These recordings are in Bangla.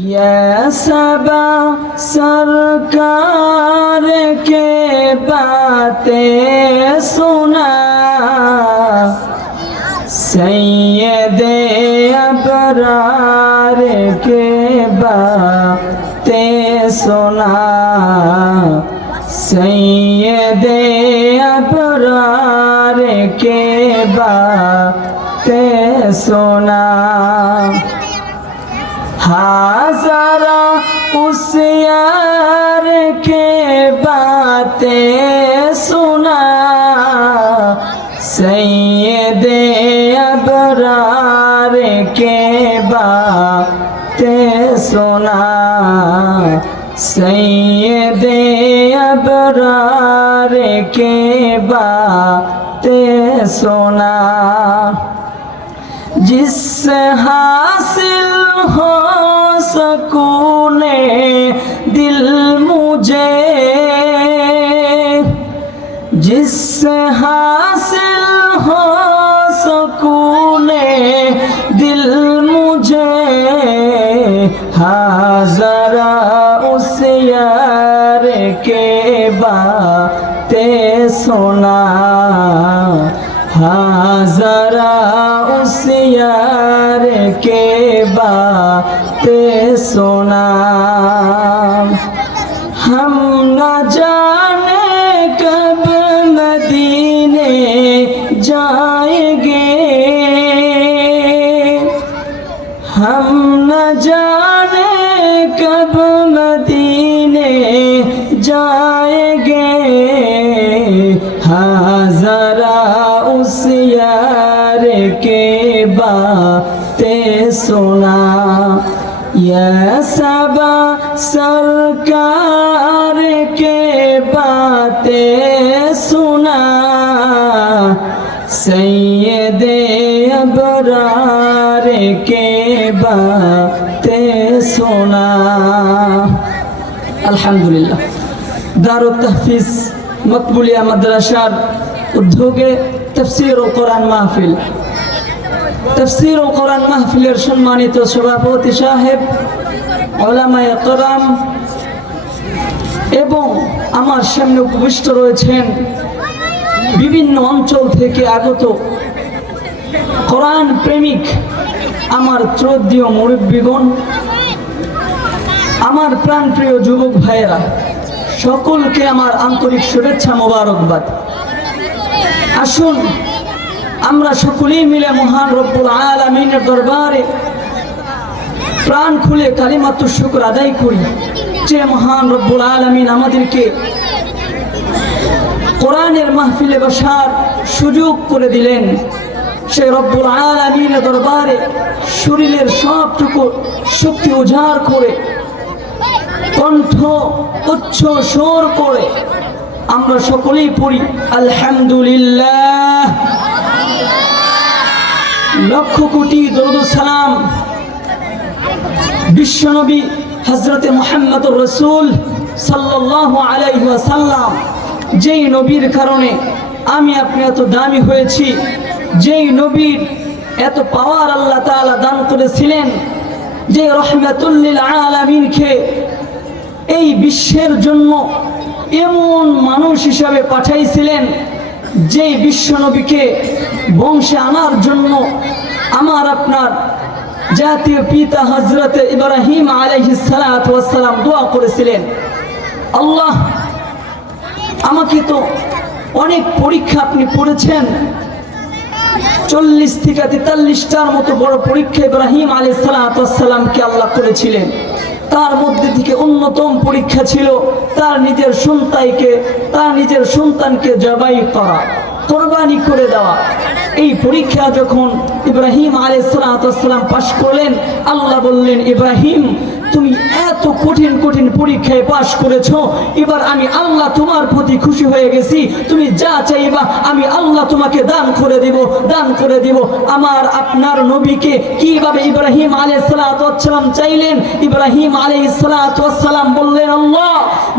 یا سبا سرکار کے باتیں سنا سید ابرار کے باتیں سنا سید ابرار کے باتیں سنا হাজারা উসিয়ার কে বাতে সুনা সৈয়দে আবরার কে বাতে সুনা সৈয়দে আবরার কে বাতে সুনা জিস হা हो दिल मुझे। जिससे हासिल हो दिल मुझे। हाजरा उस यार के बातें सुना। हाजरा बातें सुना हम न जाने कब मदीने जाएंगे हम न जाने कब मदीने जाएंगे हाजरा उस यार के बातें सुना یا سبا سرکار کے باتیں سنا سید ابرار کے باتیں سنا الحمدللہ دار التحفیظ مقبولیہ مدرسہ উদ্যোগে তফসির ও কোরআন মাহফিল তফসির ও কোরআন মাহফিলের সম্মানিত সভাপতি সাহেব, ওলামায় করাম এবং আমার সামনে উপবিষ্ট রয়েছেন বিভিন্ন অঞ্চল থেকে আগত কোরআন প্রেমিক আমার শ্রদ্ধীয় মুরব্বীগণ, আমার প্রাণপ্রিয় যুবক ভাইয়েরা, সকলকে আমার আন্তরিক শুভেচ্ছা মোবারকবাদ। আসুন আমরা সকলেই মিলে মহান রব্বুল আলমিনের দরবারে প্রাণ খুলে কালিমাত্র শুকর আদায় করি। যে মহান রব্বুল আলমিন আমাদেরকে কোরআনের মাহফিলে বসার সুযোগ করে দিলেন, সে রব্বুল আলমিনের দরবারে শরীরের সবটুকু শক্তি উজাড় করে, কণ্ঠ উচ্চ সোর করে আমরা সকলেই পড়ি, আলহামদুলিল্লাহ। লক্ষ কোটি দরুদ সালাম বিশ্বনবী হজরতে মোহাম্মদ রসুল সাল্লাহ আলাইসাল্লাম যেই নবীর কারণে আমি আপনি এত দামি হয়েছি, যেই নবীর এত পাওয়ার আল্লাহ তাআলা দান করেছিলেন, যে রহমাতুল্লিল আলামিনকে এই বিশ্বের জন্য এমন মানুষ হিসাবে পাঠাইছিলেন যে বিশ্বনবীকে বংশে আনার জন্য আমার আপনার জাতীয় পিতা হজরত ইব্রাহিম আলাইহিসালাম দোয়া করেছিলেন। আল্লাহ, আমাকে তো অনেক পরীক্ষা আপনি পড়েছেন। চল্লিশ থেকে তেতাল্লিশটার মতো বড় পরীক্ষা ইব্রাহিম আলী সালাতামকে আল্লাহ করেছিলেন। তার মধ্যে থেকে অন্যতম পরীক্ষা ছিল তার নিজের সন্তানকে, তার নিজের সন্তানকে জবাই করা, কোরবানি করে দেওয়া। এই পরীক্ষা যখন ইব্রাহিম আলী সালাতাম পাশ করলেন আল্লাহ বললেন ইব্রাহিম তুমি এত কঠিন কঠিন পরীক্ষায় পাশ করেছ, এবার আমি আল্লাহ তোমার প্রতি খুশি হয়ে গেছি। তুমি যা চাইবা, আমি আল্লাহ তোমাকে দান করে দিব, দান করে দিব। আমার আপনার নবীকে কীভাবে ইব্রাহিম আলাইসালাম চাইলেন? ইব্রাহিম আলাইসালাম বললেন, আল্লাহ,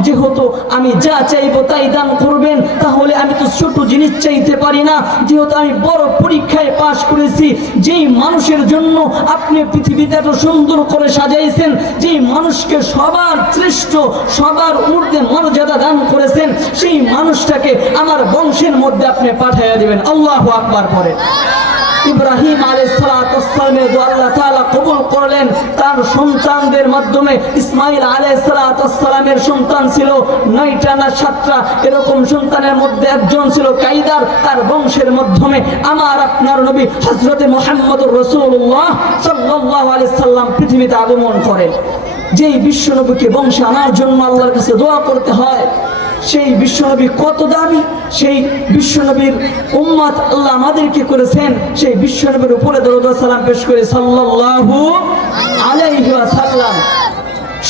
যেহেতু আমি যা চাইব তাই দান করবেন, তাহলে আমি তো ছোট জিনিস চাইতে পারি না। যেহেতু আমি বড় পরীক্ষায় পাশ করেছি, যেই মানুষের জন্য আপনি পৃথিবীতে এত সুন্দর করে সাজাইছেন যে মানুষকে সবার শ্রেষ্ঠ সবার ঊর্ধ্বে মর্যাদা দান করেছেন, সেই মানুষটাকে আমার বংশের মধ্যে আপনি পাঠাইয়া দিবেন। আল্লাহ আকবার পরে ইব্রাহিম আলাইসালামের আল্লাহ তাআলা কবুল করলেন। তার সন্তানদের মাধ্যমে ইসমাইল আলাইসালামের সন্তান ছিল নয়টা না সাতটা। এরকম সন্তানের মধ্যে একজন ছিল কাইদার, তার বংশের মাধ্যমে আমার আপনার নবী হজরতে মোহাম্মদ রসুল্লাহ সাল্লাহ আলাইসাল্লাম পৃথিবীতে আগমন করেন। যেই বিশ্বনবীকে বংশে আনার জন্য আল্লাহর কাছে দোয়া করতে হয়। সেই বিশ্বনবী কত দামি, সেই বিশ্বনবীর উম্মাদ আল্লাহ আমাদেরকে করেছেন, সেই বিশ্বনবীর উপরে সালাম পেশ করে সাল্লাল্লাহু আলাইহি ওয়াসাল্লাম।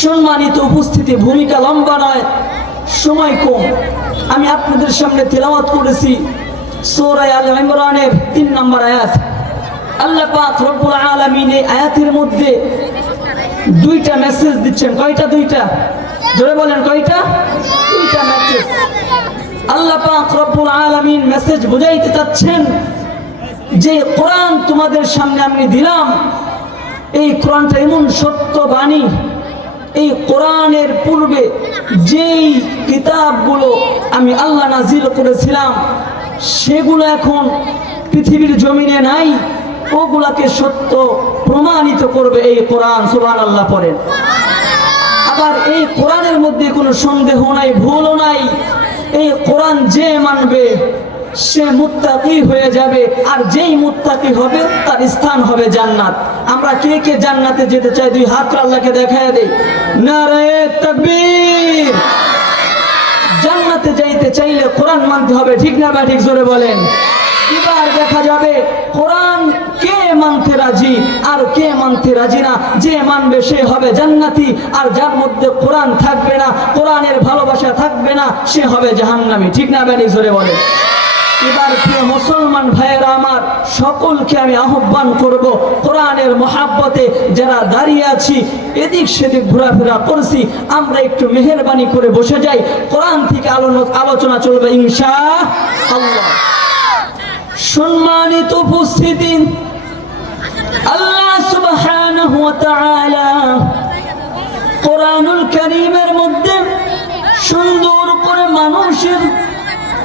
সম্মানিত উপস্থিতি, ভূমিকা লম্বা নয়, সময় কম। আমি আপনাদের সামনে তেলাওয়াত করেছি সূরা আল ইমরানের তিন নম্বর আয়াত। আল্লাহ পাক রব্বুল আলামিন এই আয়াতের মধ্যে দুইটা মেসেজ দিচ্ছেন। কয়টা দুইটা? জোরে বলেন, কয়টা? দুইটা মেসেজ আল্লাহ পাক রব্বুল আলামিন মেসেজ বুঝাইতে চাচ্ছেন যে, কোরআন তোমাদের সামনে আমি দিলাম। এই কোরআনটা এমন সত্য বাণী। এই কোরআনের পূর্বে যেই কিতাবগুলো আমি আল্লাহ নাজিল করেছিলাম, সেগুলো এখন পৃথিবীর জমিনে নাই, ওগুলাকে সত্য প্রমাণিত করবে এই কোরআন। সুবান আল্লাহ পড়েন। আবার এই কোরআনের মধ্যে কোনো সন্দেহ নাই, ভুলও নাই। এই কোরআন যে মানবে, সে মুত্তাকি হয়ে যাবে, আর যেই মুত্তাকি হবে, তার স্থান হবে জান্নাত। আমরা কে কে জান্নাতে যেতে চাই? দুই হাত আল্লাহকে দেখায় দেই। নারায়ে তাকবীর! জান্নাতে যাইতে চাইলে কোরআন মানতে হবে, ঠিক না বা ঠিক জোরে বলেন। এবার দেখা যাবে, কোরআন মানতে রাজি আর কে মানতে রাজি না? যে মানবে সে হবে জান্নাতি আর যার মধ্যে কোরআন থাকবে না, কোরআনের ভালোবাসা থাকবে না, সে হবে জাহান্নামি। ঠিক না ব্যানি জোরে বলে এবার প্রিয় মুসলমান ভাইয়েরা আমার, সকলকে আমি আহ্বান করব কোরআনের মহাব্বতে যারা দাঁড়িয়ে আছি, এদিক সেদিক ঘোরাফেরা করছি, আমরা একটু মেহরবানি করে বসে যাই। কোরআন থেকে আলো- আলোচনা চলবে ইনশা আল্লাহ। সম্মানিত উপস্থিতি আল্লাহ সুবহানাহু ওয়া তাআলা কোরআনুল কারীমের মধ্যে সুন্দর করে মানুষের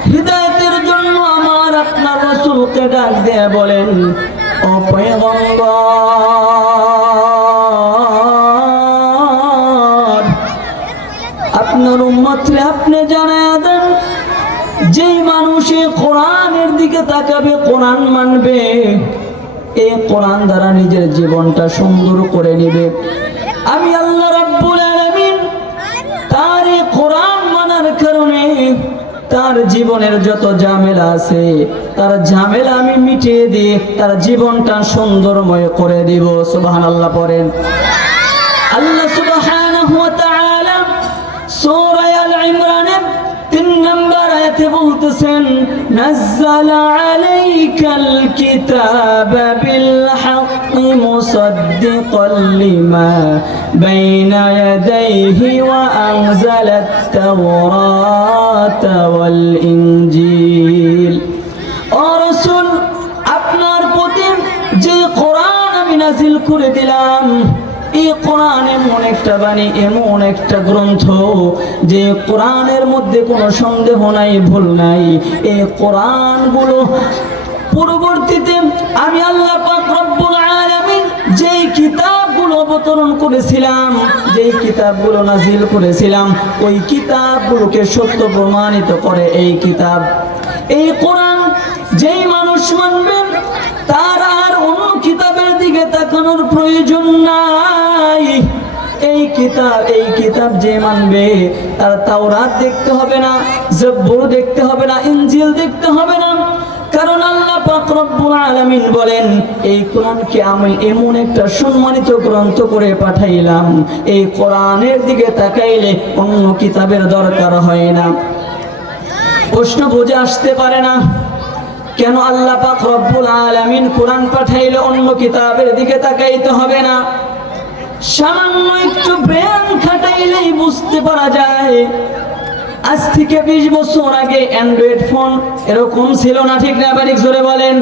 হৃদায়তের জন্য আমার আপনার রসুলকে ডাক দিয়ে বলেন আপনার উম্মতরে আপনি জানায় দেন, যেই মানুষে কোরআনের দিকে তাকাবে কোরআন মানবে এই কোরআন দ্বারা নিজের জীবনটা সুন্দর করে নেবে। আমি আল্লাহ রাব্বুল আলামিন তার এই কোরআন মানার কারণে তার জীবনের যত ঝামেলা আছে, তার ঝামেলা আমি মিটিয়ে দিয়ে তার জীবনটা সুন্দরময় করে দিব। সুবহানাল্লাহ পড়েন। আল্লাহ সুবহানাহু ওয়া তাআলা সূরা আল নম্বর আয়াতে বলতেছেন নাযাল আলাইকাল কিতাবা বিল হাক্কি মুসাদ্দিকাল লিমা বাইনা ইয়াদাইহি ওয়া আনজালাত তাওরাতা ওয়াল ইনজিল। ও রাসূল, আপনার প্রতি যে কোরআন আমি নাজিল করে দিলাম এই কোরআন এমন একটা বাণী, এমন একটা গ্রন্থ যে কোরআনের মধ্যে কোনো সন্দেহ নাই, ভুল নাই। এই কোরআনগুলো পরবর্তীতে আমি আল্লাহ যেই কিতাবগুলো অবতরণ করেছিলাম, যেই কিতাবগুলো নাজিল করেছিলাম, ওই কিতাবগুলোকে সত্য প্রমাণিত করে এই কিতাব। এই কোরআন যেই মানুষ মানবে, তার আর অন্য কিতাবের দিকে তাকানোর প্রয়োজন নাই। এই কিতাব এই কিতাব যে মানবে, তার তাওরাত দেখতে হবে না, জব্বর দেখতে হবে না, ইনজিল দেখতে হবে না। কারণ আল্লাহ পাক রব্বুল আলামিন বলেন, এই কোরআনকে আমি এমন একটা সম্মানিত গ্রন্থ করে পাঠাইলাম। এই কোরআনের দিকে তাকাইলে অন্য কিতাবের দরকার হয় না। প্রশ্ন বুঝে আসতে পারে না, কেন আল্লাহ পাক রব্বুল আলামিন কোরআন পাঠাইলে অন্য কিতাবের দিকে তাকাইতে হবে না? সামান্য একটু ব্রেন খাটাইলেই বুঝতে পারা যায়। আজ থেকে বিশ বছর আগে অ্যান্ড্রয়েড ফোন এরকম ছিল না, ঠিক না, বারিক জোরে বলেন?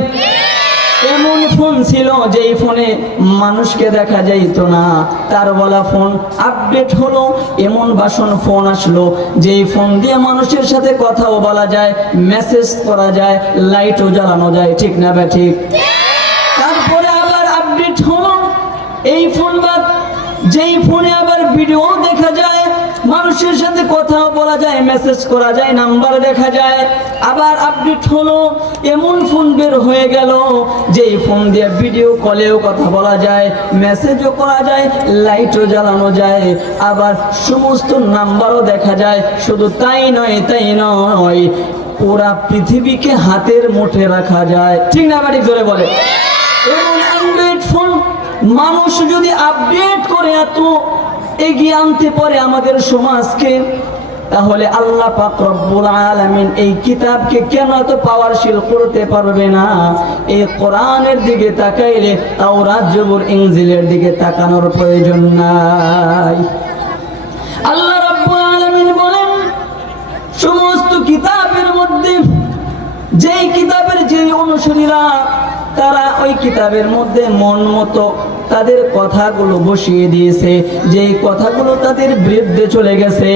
এমন ফোন ছিল যেই ফোনে মানুষকে দেখা যাইত না। তার বলা ফোন আপডেট হলো, এমন বাসন ফোন আসলো যেই ফোন দিয়ে মানুষের সাথে কথাও বলা যায়, মেসেজ করা যায়, লাইটও জ্বালানো যায়, ঠিক না বা ঠিক তারপরে আবার আপডেট হলো, এই ফোন যেই ফোনে আবার ভিডিও দেখা যায়, মানুষের সাথে কথাও বলা যায় মেসেজ করা যায় নাম্বার দেখা যায়। আবার আপডেট হলো, এমন ফোন বের হয়ে গেল, যেই ফোন দিয়ে ভিডিও কলেও কথা বলা যায় মেসেজও করা যায় লাইটও জ্বালানো যায়, আবার সমস্ত নাম্বারও দেখা যায়। শুধু তাই নয় তাই নয়, পুরা পৃথিবীকে হাতের মুঠে রাখা যায়। ঠিক না, বাড়ি জোরে বলে। মানুষ যদি আপডেট করে এত এগিয়ে আনতে পারে আমাদের সমাজকে, তাহলে আল্লাহ পাক রব্বুল আলামিন এই কিতাবকে কেন এত পাওয়ারশীল করতে পারবে না? এই কোরআনের দিকে তাকাইলে, তাওরাত, জবুর, ইনজিলের দিকে তাকানোর প্রয়োজন নাই। আল্লাহ রাব্বুল আলামিন বলেন, সমস্ত কিতাবের মধ্যে যেই কিতাবের যে অনুসারীরা, তারা ওই কিতাবের মধ্যে মন মতো তাদের কথাগুলো বসিয়ে দিয়েছে। যেই কথাগুলো তাদের বিরুদ্ধে চলে গেছে,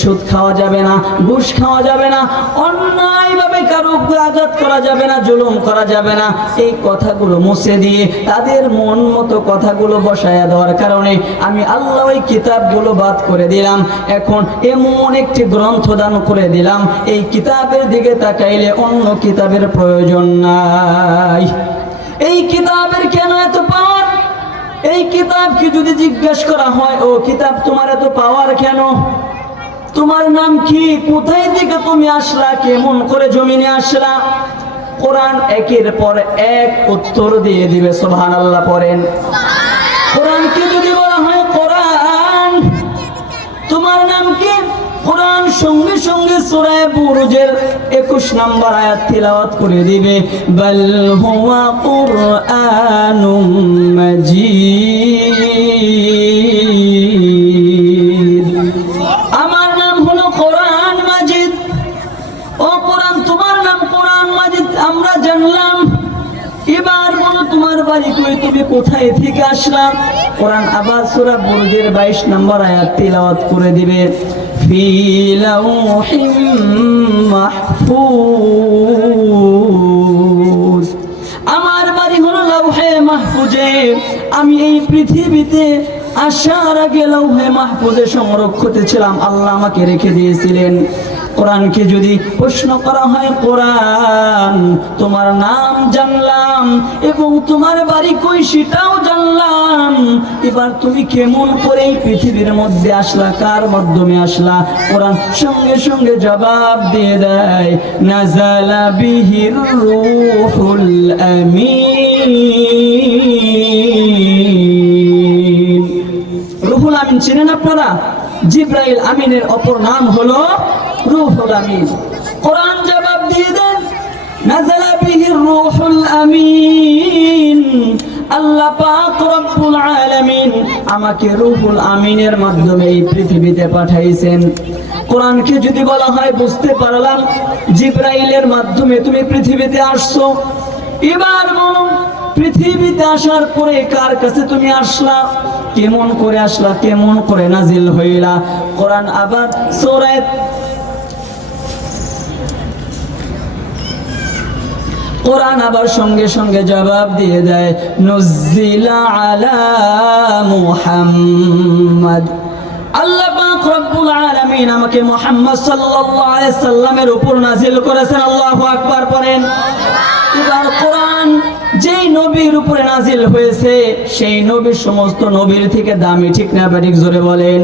সুদ খাওয়া যাবে না, ঘুষ খাওয়া যাবে না, অন্যায়ভাবে কারও আঘাত করা যাবে না, জুলুম করা যাবে না, এই কথাগুলো মুছে দিয়ে তাদের মন মতো কথাগুলো বসায়া দেওয়ার কারণে আমি আল্লাহ ওই কিতাবগুলো বাদ করে দিলাম। এখন এমন একটি গ্রন্থ দান করে দিলাম, এই কিতাবের দিকে তাকাইলে অন্য কিতাবের প্রয়োজন নাই। এই কিতাবের কেন এত পাওয়ার এই কিতাবকে যদি জিজ্ঞেস করা হয়, ও কিতাব, তোমার এত পাওয়ার কেন? তোমার নাম কি? কোথায় থেকে তুমি আসলা? কেমন করে জমিনে আসলা? কোরআন একের পর এক উত্তর দিয়ে দিবে সোহান আল্লাহ পড়েন। কোরআনকে যদি বলা হয়, কোরআন, তোমার নাম কি? কোরআন সঙ্গে সঙ্গে সূরায়ে বুরুজের 21 নম্বর আয়াত তিলাওয়াত করে দিবে, বাল হুয়া কুরআনুম আমার নাম হলো মাজিদ। ও তোমার নাম মাজিদ, আমরা জানলাম। এবার তোমার বাড়ি কই? তুমি কোথায় থেকে আসলাম কোরআন আবার সূরা বুরুজের 22 নম্বর আয়াত তিলাওয়াত করে দিবে ফি لوح মাহফুজ আমার বাড়ি হলো লৌহে মাহফুজে। আমি এই পৃথিবীতে আসার আগে লৌহে মাহফুজে সংরক্ষিত ছিলাম। আল্লাহ আমাকে রেখে দিয়েছিলেন। কোরআনকে যদি প্রশ্ন করা হয়, কোরআন, তোমার নাম জানলাম এবং তোমার বাড়ি কই সেটাও জানলাম। এবার তুমি কেমন করে পৃথিবীর মধ্যে আসলা, কার মাধ্যমে আসলা? কোরআন সঙ্গে সঙ্গে জবাব দিয়ে দেয় নাজালা বিহির রূহুল আমিন। রুহুল আমিন, চিনেন আপনারা? জিব্রাইল আমিনের অপর নাম হলো রুহুল আমিন। কোরআন জবাব দিয়ে দেন নাজালা বিহির রুহুল আমিন। আল্লাহ পাক রব্বুল আলামিন আমাকে রুহুল আমিনের মাধ্যমে এই পৃথিবীতে পাঠাইছেন। কোরআনকে যদি বলা হয়, বুঝতে পারলাম, জিব্রাইলের মাধ্যমে তুমি পৃথিবীতে আসছো। এবার বলো, পৃথিবীতে আসার পরে কার কাছে তুমি আসলা? কেমন করে আসলা, কেমন করে নাজিল হইলা? কোরআন আবার সূরায়ে কোরআন আবার সঙ্গে সঙ্গে জবাব দিয়ে দেয় নজিলা আলা মুহাম্মদ। আল্লাহ আলামিন আমাকে সাল্লামের উপর যেই নবীর উপরে নাজিল হয়েছে, সেই নবীর সমস্ত নবীর থেকে দামি ঠিক না জোরে বলেন।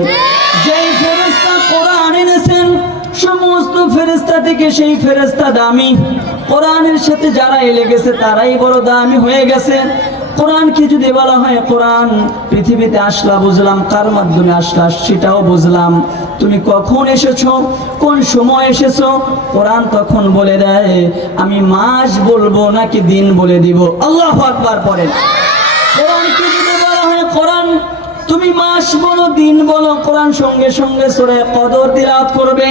সমস্ত ফেরেশতা থেকে সেই ফেরেশতা দামি। কোরআনের সাথে যারা এলে গেছে, তারাই বড় দামি হয়ে গেছে। কোরআনকে যদি বলা হয়, কোরআন পৃথিবীতে আসলা বুঝলাম, কার মাধ্যমে আসলা সেটাও বুঝলাম। তুমি কখন এসেছ? কোন সময় এসেছ? কোরআন তখন বলে দেয়, আমি মাস বলব নাকি দিন বলে দিব? আল্লাহ আকবার পড়েন। তুমি মাস বলো, দিন বলো, কোরআন সঙ্গে সঙ্গে সূরা কদর তিলাওয়াত করবে।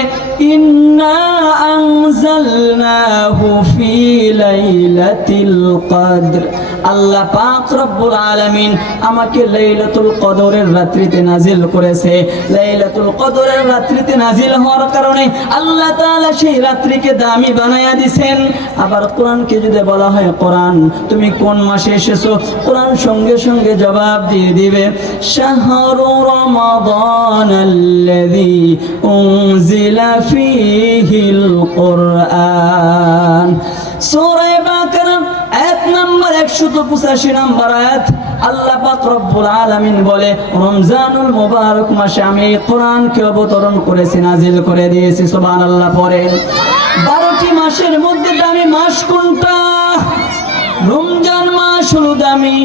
আল্লাহ পাক রব্বুল আলামিন আমাকে লাইলাতুল কদরের রাত্রিতে নাজিল করেছে। লাইলাতুল কদরের রাত্রিতে নাজিল হওয়ার কারণে আল্লাহ তাআলা সেই রাত্রিকে দামি বানায়া দিছেন। আবার কোরআনকে যদি বলা হয় কোরআন, তুমি কোন মাসে এসেছ? কোরআন সঙ্গে সঙ্গে জবাব দিয়ে দিবে শাহরু রমাদান আল্লাযী উনজিলা ফীহিল কুরআন সূরা বাকারা আয়াত নাম্বার 185 নাম্বার আয়াত আল্লাহ রব্বুল আলামিন বলে, রমজানুল মুবারক মাসে আমি কোরআনকে অবতরণ করেছি, নাজিল করে দিয়েছি, সুবহানাল্লাহ পড়েন। 12টি মাসের মধ্যে দামি মাস কোনটা? রমজান মাস হলো দামি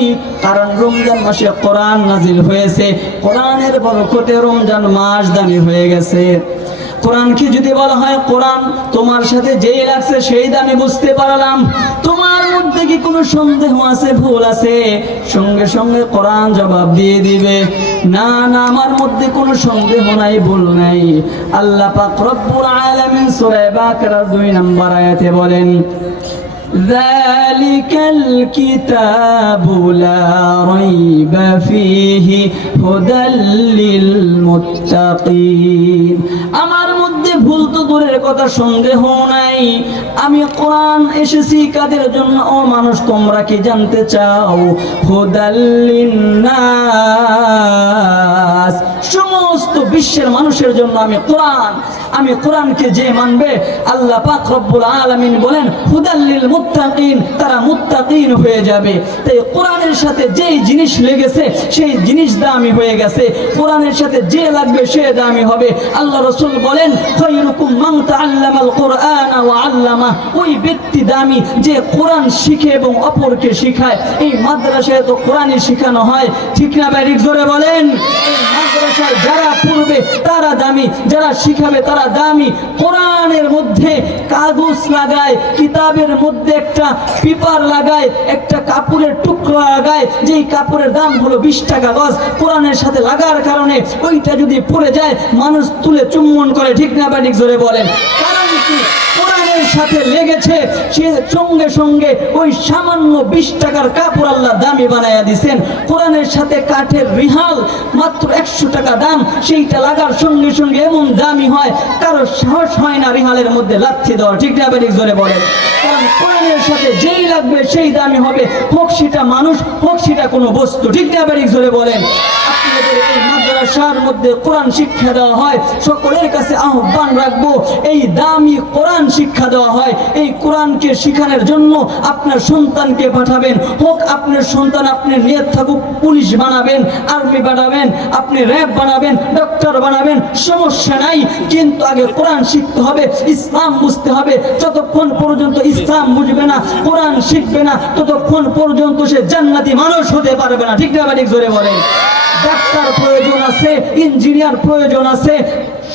কারণ রমজান মাসে কোরআন নাজিল হয়েছে। কোরআনের বরকতে রমজান মাস দামি হয়ে গেছে। কোরআনকে যদি বলা হয় কোরআন, তোমার সাথে যেই লাগছে সেই দামি বুঝতে পারলাম। তোমার মধ্যে কি কোনো সন্দেহ আছে, ভুল আছে? সঙ্গে সঙ্গে কোরআন জবাব দিয়ে দিবে। না না, আমার মধ্যে কোনো সন্দেহ নাই, ভুল নাই। আল্লাহ পাক রব্বুল আলামিন সূরা বাকারার দুই নম্বর আয়াতে বলেন ذلك الكتاب لا ريب فيه هدى للمتقين আমার মধ্যে ভুল দূরের কথা সন্দেহ নাই। আমি কোরআন এসেছি, কাদের জন্য? ও মানুষ, তোমরা কি জানতে চাও? হুদাল্লিন্নাস সমস্ত বিশ্বের মানুষের জন্য আমি কোরআন, আমি কোরআনকে যে মানবে, আল্লাহ পাক রব্বুল আলামিন বলেন হুদাল্লিল মুত্তাকিন তারা মুত্তাকিন হয়ে যাবে। তাই কোরআনের সাথে যেই জিনিস লেগেছে, সেই জিনিস দামি হয়ে গেছে। কোরআনের সাথে যে লাগবে, সে দামি হবে। আল্লাহ রসুল বলেন ওই ব্যক্তি দামি যে কোরআন শিখে এবং অপরকে শিখায়। এই মাদ্রাসায় তো কোরআনই শিখানো হয়। ঠিক না ব্যারিক জোরে বলেন? এই মাদ্রাসায় যারা পড়বে, তারা দামি। যারা শিখাবে, তারা দামি। কোরআনের মধ্যে কাগজ লাগায়, কিতাবের মধ্যে একটা পেপার লাগায়, একটা কাপড়ের টুকরো লাগায়, যেই কাপড়ের দাম হলো বিশ টাকা গজ, কোরআনের সাথে লাগার কারণে ওইটা যদি পড়ে যায়, মানুষ তুলে চুম্বন করে, ঠিক না ব্যাটিক জোরে বলেন। কারণ কি? সাথে লেগেছে, সে সঙ্গে সঙ্গে ওই সামান্য বিশ টাকার কাপড় আল্লাহ দামি বানায়া দিছেন। কোরআনের সাথে কাঠের রিহাল, মাত্র একশো টাকা দাম, সেইটা লাগার সঙ্গে সঙ্গে এমন দামি হয়, কারও সাহস হয় না রিহালের মধ্যে লাথি দেওয়া। ঠিক না বেরিক জোরে বলে কারণ কোরআনের সাথে যেই লাগবে সেই দামি হবে, হোক সেটা মানুষ, হোক সেটা কোনো বস্তু। ঠিক না বেরিক জোরে বলেন। আপনাদের এই মাদ্রাসার মধ্যে কোরআন শিক্ষা দেওয়া হয়। সকলের কাছে আহ্বান রাখব, এই দামি কোরআন শিক্ষা দেওয়া হয়। এই কোরআনকে শিখানোর জন্য আপনার সন্তানকে পাঠাবেন। হোক আপনার সন্তান আপনি নিয়ত থাকুক, পুলিশ বানাবেন, আর্মি বানাবেন, আপনি র্যাব বানাবেন, ডক্টর বানাবেন, সমস্যা নাই। কিন্তু আগে কোরআন শিখতে হবে, ইসলাম বুঝতে হবে। যতক্ষণ পর্যন্ত ইসলাম বুঝবে না, কোরআন শিখবে না, ততক্ষণ পর্যন্ত সে জান্নাতি মানুষ হতে পারবে না। ঠিক না ঠিক জোরে বলেন? ডাক্তার প্রয়োজন আছে, ইঞ্জিনিয়ার প্রয়োজন আছে,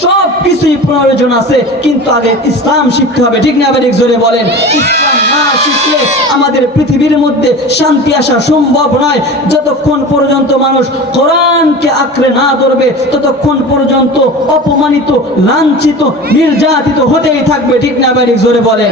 সব কিছুই প্রয়োজন আছে, কিন্তু আগে ইসলাম শিখতে হবে, ঠিক না জোরে বলেন? ইসলাম না শিখলে আমাদের পৃথিবীর মধ্যে শান্তি আসা সম্ভব নয়। যতক্ষণ পর্যন্ত মানুষ কোরআনকে আঁকড়ে না ধরবে, ততক্ষণ পর্যন্ত অপমানিত, লাঞ্ছিত, নির্যাতিত হতেই থাকবে, ঠিক না জোরে বলেন?